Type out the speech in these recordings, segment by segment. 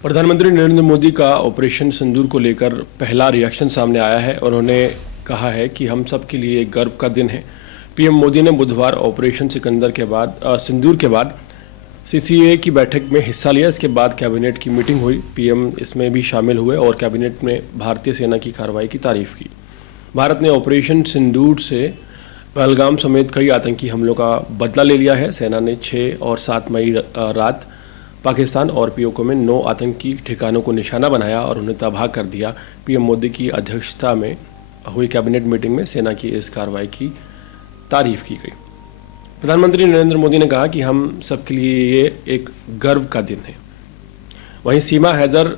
प्रधानमंत्री नरेंद्र मोदी का ऑपरेशन सिंदूर को लेकर पहला रिएक्शन सामने आया है और उन्होंने कहा है कि हम सब के लिए एक गर्व का दिन है। पीएम मोदी ने बुधवार ऑपरेशन सिंदूर के बाद सीसीए की बैठक में हिस्सा लिया। इसके बाद कैबिनेट की मीटिंग हुई। पीएम इसमें भी शामिल हुए और कैबिनेट में भारतीय सेना की कार्रवाई की तारीफ की। भारत ने ऑपरेशन सिंदूर से पहलगाम समेत कई आतंकी हमलों का बदला ले लिया है। सेना ने 6 और 7 मई रात पाकिस्तान और पीओके में 9 आतंकी ठिकानों को निशाना बनाया और उन्हें तबाह कर दिया। पीएम मोदी की अध्यक्षता में हुई कैबिनेट मीटिंग में सेना की इस कार्रवाई की तारीफ की गई। प्रधानमंत्री नरेंद्र मोदी ने कहा कि हम सबके लिए ये एक गर्व का दिन है। वहीं सीमा हैदर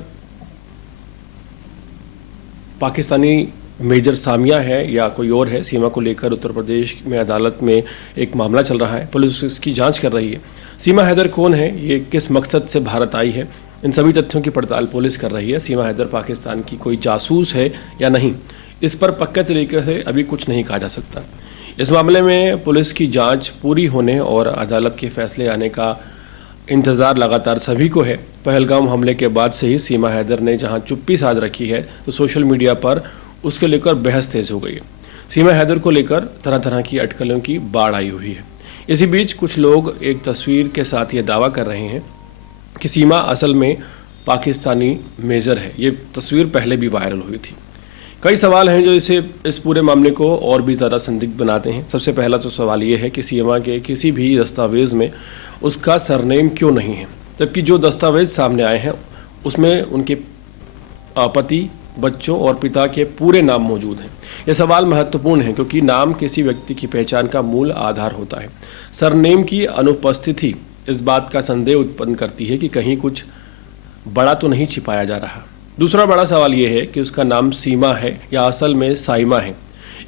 पाकिस्तानी मेजर सामिया है या कोई और है, सीमा को लेकर उत्तर प्रदेश में अदालत में एक मामला चल रहा है। पुलिस इसकी जांच कर रही है। सीमा हैदर कौन है, ये किस मकसद से भारत आई है, इन सभी तथ्यों की पड़ताल पुलिस कर रही है। सीमा हैदर पाकिस्तान की कोई जासूस है या नहीं, इस पर पक्के तरीके से अभी कुछ नहीं कहा जा सकता। इस मामले में पुलिस की जांच पूरी होने और अदालत के फैसले आने का इंतज़ार लगातार सभी को है। पहलगाम हमले के बाद से ही सीमा हैदर ने जहां चुप्पी साध रखी है तो सोशल मीडिया पर उसके लेकर बहस तेज हो गई है। सीमा हैदर को लेकर तरह तरह की अटकलों की बाढ़ आई हुई है। इसी बीच कुछ लोग एक तस्वीर के साथ ये दावा कर रहे हैं कि सीमा असल में पाकिस्तानी मेजर है। ये तस्वीर पहले भी वायरल हुई थी। कई सवाल हैं जो इस पूरे मामले को और भी ज़्यादा संदिग्ध बनाते हैं। सबसे पहला तो सवाल ये है कि सीमा के किसी भी दस्तावेज़ में उसका सरनेम क्यों नहीं है, जबकि जो दस्तावेज सामने आए हैं उसमें उनके पति, बच्चों और पिता के पूरे नाम मौजूद हैं। यह सवाल महत्वपूर्ण है क्योंकि नाम किसी व्यक्ति की पहचान का मूल आधार होता है। सरनेम की अनुपस्थिति इस बात का संदेह उत्पन्न करती है कि कहीं कुछ बड़ा तो नहीं छिपाया जा रहा। दूसरा बड़ा सवाल यह है कि उसका नाम सीमा है या असल में साइमा है।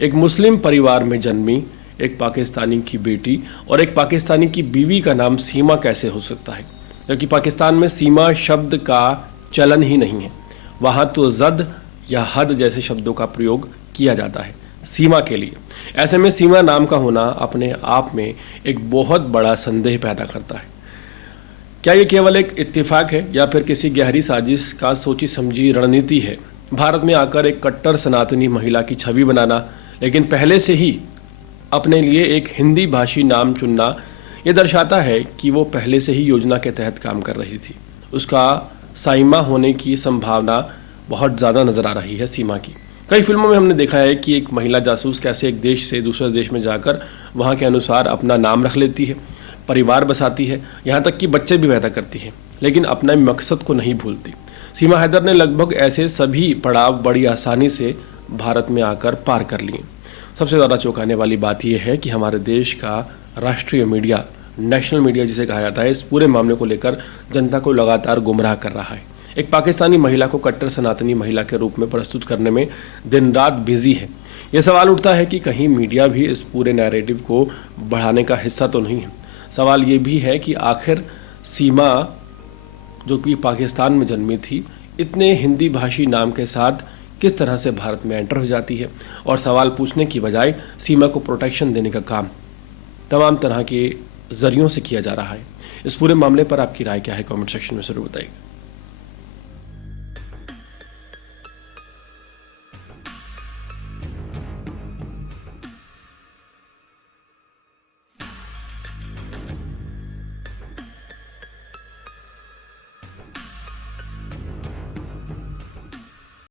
एक मुस्लिम परिवार में जन्मी एक पाकिस्तानी की बेटी और एक पाकिस्तानी की बीवी का नाम सीमा कैसे हो सकता है, जबकि पाकिस्तान में सीमा शब्द का चलन ही नहीं है। वहाँ तो जद या हद जैसे शब्दों का प्रयोग किया जाता है सीमा के लिए। ऐसे में सीमा नाम का होना अपने आप में एक बहुत बड़ा संदेह पैदा करता है। क्या ये केवल एक इत्तेफाक है या फिर किसी गहरी साजिश का सोची समझी रणनीति है? भारत में आकर एक कट्टर सनातनी महिला की छवि बनाना, लेकिन पहले से ही अपने लिए एक हिंदी भाषी नाम चुनना, ये दर्शाता है कि वो पहले से ही योजना के तहत काम कर रही थी। उसका साइमा होने की संभावना बहुत ज़्यादा नज़र आ रही है सीमा की। कई फिल्मों में हमने देखा है कि एक महिला जासूस कैसे एक देश से दूसरे देश में जाकर वहाँ के अनुसार अपना नाम रख लेती है, परिवार बसाती है, यहाँ तक कि बच्चे भी पैदा करती है, लेकिन अपने मकसद को नहीं भूलती। सीमा हैदर ने लगभग ऐसे सभी पड़ाव बड़ी आसानी से भारत में आकर पार कर लिए। सबसे ज़्यादा चौंकाने वाली बात यह है कि हमारे देश का राष्ट्रीय मीडिया, नेशनल मीडिया जिसे कहा जाता है, इस पूरे मामले को लेकर जनता को लगातार गुमराह कर रहा है। एक पाकिस्तानी महिला को कट्टर सनातनी महिला के रूप में प्रस्तुत करने में दिन रात बिजी है। यह सवाल उठता है कि कहीं मीडिया भी इस पूरे नैरेटिव को बढ़ाने का हिस्सा तो नहीं है। सवाल ये भी है कि आखिर सीमा जो कि पाकिस्तान में जन्मी थी, इतने हिंदी भाषी नाम के साथ किस तरह से भारत में एंटर हो जाती है, और सवाल पूछने की बजाय सीमा को प्रोटेक्शन देने का काम तमाम तरह के जरियों से किया जा रहा है। इस पूरे मामले पर आपकी राय क्या है? कमेंट सेक्शन में ज़रूर बताइए।